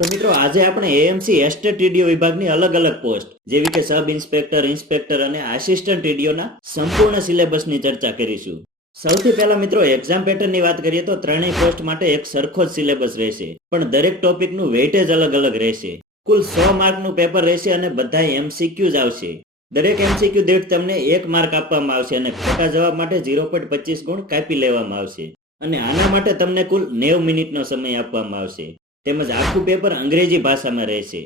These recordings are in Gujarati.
તો મિત્રો આજે આપણે એએમસી એસ્ટેટ ટીડીઓ વિભાગની અલગ અલગ પોસ્ટ જેવી કે સબ ઇન્સ્પેક્ટર, ઇન્સ્પેક્ટર અને આસિસ્ટન્ટ ટીડીઓના સંપૂર્ણ સિલેબસની ચર્ચા કરીશું. સૌથી પહેલા મિત્રો એક્ઝામ પેટર્નની વાત કરીએ તો ત્રણેય પોસ્ટ માટે એક સરખો જ સિલેબસ રહેશે, પણ દરેક ટોપિકનું વેઇટેજ અલગ અલગ રહેશે. કુલ 100 માર્કનું પેપર રહેશે અને બધા એમસીક્યુ જ આવશે. દરેક એમસીક્યુ દીઠ તમને 1 માર્ક આપવામાં આવશે અને ખોટા જવાબ માટે 0.25 ગુણ કાપી લેવામાં આવશે. અને આના માટે તમને કુલ 90 મિનિટનો સમય આપવામાં આવશે. તેમજ આખું પેપર અંગ્રેજી ભાષામાં રહેશે.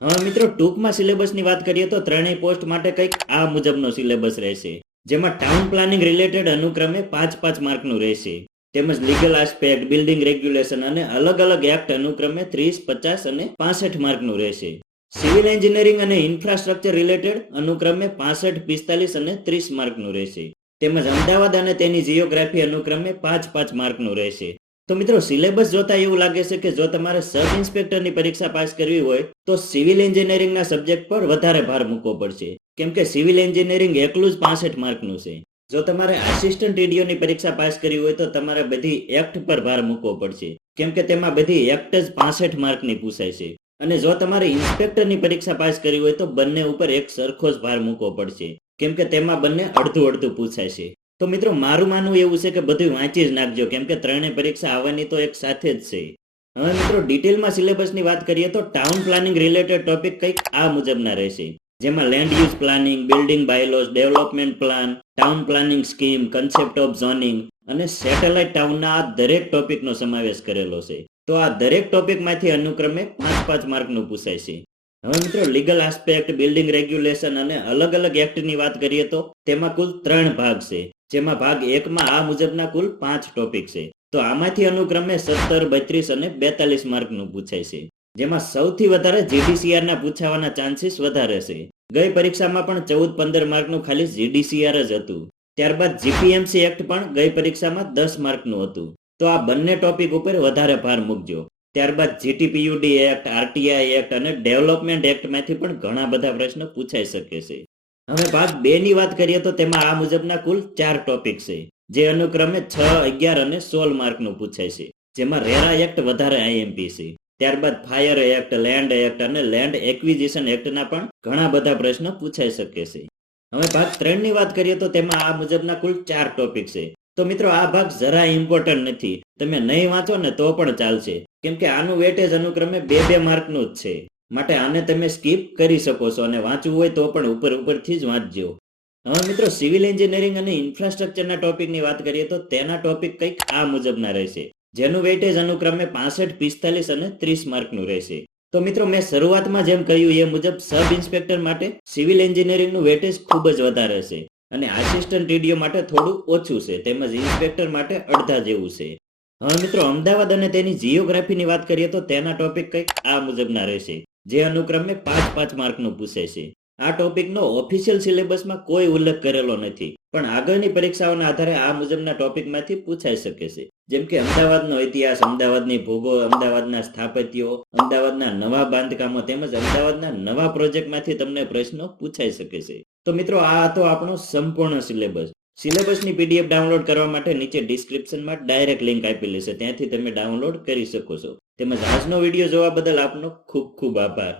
હવે મિત્રો ટૂંકમાં સિલેબસની વાત કરીએ તો ત્રણેય પોસ્ટ માટે કંઈક આ મુજબનો સિલેબસ રહેશે, જેમાં ટાઉન પ્લાનિંગ રિલેટેડ અનુક્રમે 5-5 માર્કનું રહેશે. તેમજ લીગલ આસ્પેક્ટ, બિલ્ડિંગ રેગ્યુલેશન અને અલગ અલગ એક્ટ અનુક્રમે 30, 50 અને 65 માર્કનું રહેશે. સિવિલ એન્જિનિયરિંગ અને ઇન્ફ્રાસ્ટ્રક્ચર રિલેટેડ અનુક્રમે 65, 45 અને 30 માર્કનું રહેશે. તેમજ અમદાવાદ અને તેની જીઓગ્રાફી અનુક્રમે 5-5 માર્કનું રહેશે. તો મિત્રો સિલેબસ જોતા એવું લાગે છે કે જો તમારે સબ ઇન્સ્પેક્ટરની પરીક્ષા પાસ કરવી હોય તો સિવિલ એન્જિનિયરિંગના સબ્જેક્ટ પર વધારે ભાર મૂકવો પડશે, કેમ કે સિવિલ એન્જિનિયરિંગ એકલું જ 65 માર્કનું છે. જો તમારે આસિસ્ટન્ટ ટીડીઓની પરીક્ષા પાસ કરવી હોય તો તમારે બધી એક્ટ પર ભાર મૂકવો પડશે, કેમ કે તેમાં બધી એક્ટ જ 65 માર્કની પૂછાય છે. અને જો તમારે ઇન્સ્પેક્ટરની પરીક્ષા પાસ કરવી હોય તો બંને ઉપર એક સરખો જ ભાર મૂકવો પડશે, કેમ કે તેમાં બંને અડધું અડધું પૂછાય છે. તો મિત્રો મારું માનવું એવું છે કે બધું વાંચી જ નાખજો, કેમ કે ત્રણેય પરીક્ષા આવવાની તો એક સાથે જ છે. હવે મિત્રો ડિટેલમાં સિલેબસની વાત કરીએ તો ટાઉન પ્લાનિંગ રિલેટેડ ટોપિક કંઈક આ મુજબના રહેશે, જેમાં land use planning, building bylaws, development plan, town planning scheme, concept of zoning અને સેટેલાઇટ ટાઉનના આ દરેક ટોપિકનો સમાવેશ કરેલો છે. તો આ દરેક ટોપિકમાંથી અનુક્રમે 5-5 માર્કનું પૂછાય છે. હવે મિત્રો લીગલ આસ્પેક્ટ, બિલ્ડિંગ રેગ્યુલેશન અને અલગ અલગ એક્ટની વાત કરીએ તો તેમાં કુલ 3 ભાગ છે, જેમાં ભાગ 1માં આ મુજબના કુલ 5 ટોપિક છે. તો આમાંથી અનુક્રમે 17, 32 અને 42 માર્કનું પૂછાય છે, જેમાં સૌથી વધારે જીડીસીઆરના પૂછાવાના ચાન્સીસ વધારે છે. ગઈ પરીક્ષામાં પણ 14-15 માર્કનું ખાલી જીડીસીઆર જ હતું. ત્યારબાદ જીપીએમસી એક્ટ પણ ગઈ પરીક્ષામાં 10 માર્કનું હતું. તો આ બંને ટોપિક ઉપર વધારે ભાર મૂકજો. ત્યારબાદ જીટીપીયુડી એક્ટ, આરટીઆઈ એક્ટ અને ડેવલપમેન્ટ એક્ટમાંથી પણ ઘણા બધા પ્રશ્નો પૂછાઈ શકે છે. હવે ભાગ 2 ની વાત કરીએ તો તેમાં આ મુજબના કુલ 4 ટોપિક છે, જે અનુક્રમે 6, 11 અને 16 માર્કનું પૂછાય છે, જેમાં રેરા એક્ટ વધારે આઈએમપી છે. ત્યારબાદ ફાયર એક્ટ, લેન્ડ એક્ટ અને લેન્ડ એક્વિઝિશન એક્ટના પણ ઘણા બધા પ્રશ્નો પૂછાઈ શકે છે. હવે ભાગ 3 ની વાત કરીએ તો તેમાં આ મુજબના કુલ 4 ટોપિક છે. તો મિત્રો આ ભાગ જરા ઇમ્પોર્ટન્ટ નથી, તમે નહીં વાંચો ને તો પણ ચાલશે, કેમ કે આનું વેટેજ અનુક્રમે 2-2 માર્કનું જ છે. માટે આને તમે સ્કીપ કરી શકો છો અને વાંચવું હોય તો પણ ઉપરથી જ વાંચજો. હવે મિત્રો સિવિલ એન્જિનિયરિંગ અને ઇન્ફ્રાસ્ટ્રક્ચરના ટોપિકની વાત કરીએ તો તેના ટોપિક કંઈક આ મુજબના રહેશે, જેનું વેટેજ અનુક્રમે 65, 45 અને 30 માર્કનું રહેશે. તો મિત્રો મેં શરૂઆતમાં જેમ કહ્યું એ મુજબ સબ ઇન્સ્પેક્ટર માટે સિવિલ એન્જિનિયરિંગનું વેટેજ ખૂબ જ વધારે છે અને આસિસ્ટન્ટ ટીડીઓ માટે થોડું ઓછું છે, તેમજ ઇન્સ્પેક્ટર માટે અડધા જેવું છે. હવે મિત્રો અમદાવાદ અને તેની જીઓગ્રાફીની વાત કરીએ તો તેના ટોપિક કંઈક આ મુજબના રહેશે, જે અનુક્રમે 5-5 માર્કનું પૂછાય છે. આ ટોપિકનો ઓફિશિયલ સિલેબસમાં કોઈ ઉલ્લેખ કરેલો નથી, પણ આગળની પરીક્ષાઓના આધારે આ મુજબના ટોપિકમાંથી પૂછાઈ શકે છે, જેમ કે અમદાવાદનો ઇતિહાસ, અમદાવાદની ભૂગોળ, અમદાવાદના સ્થાપત્યો, અમદાવાદના નવા બાંધકામો તેમજ અમદાવાદના નવા પ્રોજેક્ટમાંથી તમને પ્રશ્નો પૂછાઈ શકે છે. તો મિત્રો આ હતો આપણો સંપૂર્ણ સિલેબસ. સિલેબસની પીડીએફ ડાઉનલોડ કરવા માટે નીચે ડિસ્ક્રિપ્શનમાં ડાયરેક્ટ લિંક આપેલી છે, ત્યાંથી તમે ડાઉનલોડ કરી શકો છો. તેમજ આજનો વિડીયો જોવા બદલ આપનો ખૂબ ખૂબ આભાર.